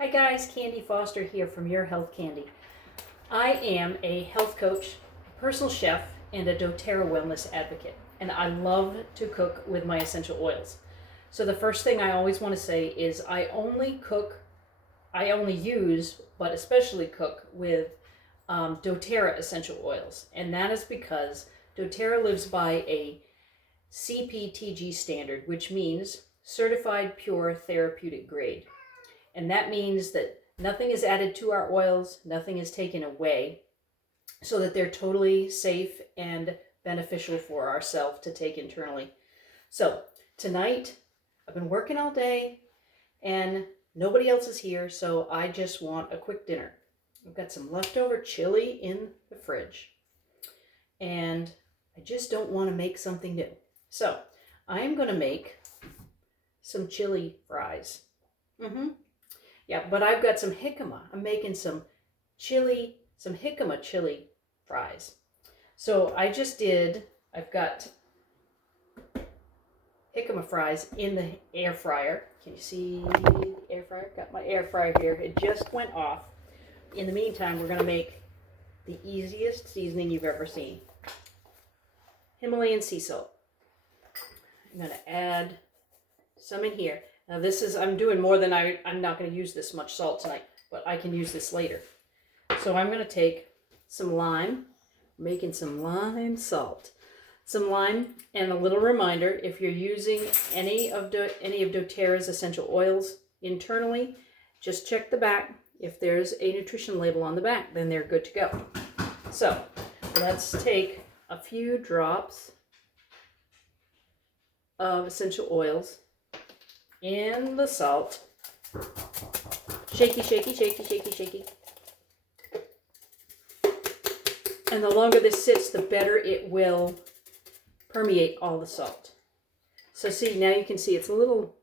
Hi guys, Candy Foster here from Your Health Candy. I am a health coach, a personal chef, and a doTERRA wellness advocate. And I love to cook with my essential oils. So the first thing I always want to say is I only use, but especially cook with doTERRA essential oils. And that is because doTERRA lives by a CPTG standard, which means Certified Pure Therapeutic Grade. And that means that nothing is added to our oils, nothing is taken away, so that they're totally safe and beneficial for ourselves to take internally. So tonight, I've been working all day and nobody else is here, so I just want a quick dinner. I've got some leftover chili in the fridge and I just don't want to make something new. So I am going to make some chili fries. Yeah, but I've got some jicama. I'm making some jicama chili fries. So I've got jicama fries in the air fryer. Can you see the air fryer? Got my air fryer here. It just went off. In the meantime, we're going to make the easiest seasoning you've ever seen. Himalayan Sea Salt. I'm going to add some in here. Now I'm doing more than I'm not going to use this much salt tonight, but I can use this later. So I'm going to take some lime, making some lime salt. Some lime, and a little reminder, if you're using any of doTERRA's essential oils internally, just check the back. If there's a nutrition label on the back, then they're good to go. So let's take a few drops of essential oils in the salt. Shaky, shaky, shaky, shaky, shaky. And the longer this sits, the better it will permeate all the salt. So see, now you can see it's a little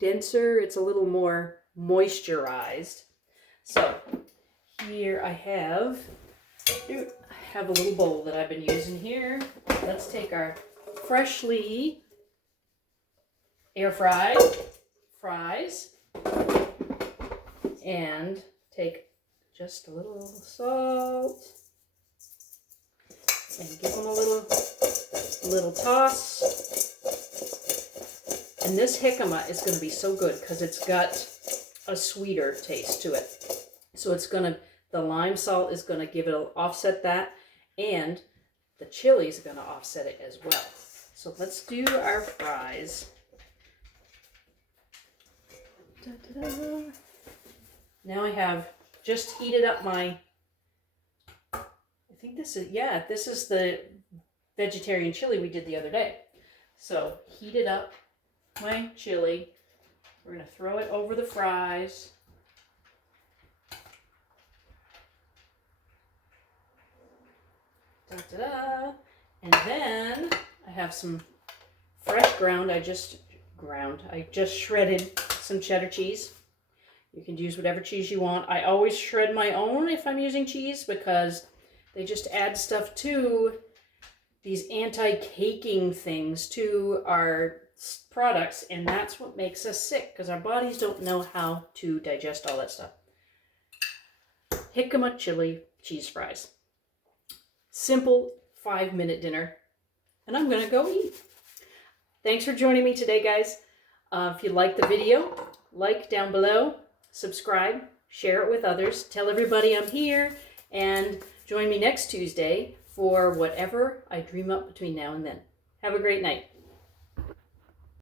denser, it's a little more moisturized. So here I have a little bowl that I've been using here. Let's take our freshly air fried fries and take just a little salt and give them a little toss. And this jicama is going to be so good because it's got a sweeter taste to it. So the lime salt is going to offset that, and the chili is going to offset it as well. So let's do our fries. Da-da-da. Now I have just heated up this is the vegetarian chili we did the other day. So heated up my chili. We're going to throw it over the fries. Da-da-da. And then I have some fresh ground. I just shredded some cheddar cheese. You can use whatever cheese you want. I always shred my own if I'm using cheese because they just add stuff to these anti-caking things to our products, and that's what makes us sick because our bodies don't know how to digest all that stuff. Jicama chili cheese fries. Simple 5-minute dinner, and I'm going to go eat. Thanks for joining me today, guys. If you like the video, like down below, subscribe, share it with others, tell everybody I'm here, and join me next Tuesday for whatever I dream up between now and then. Have a great night.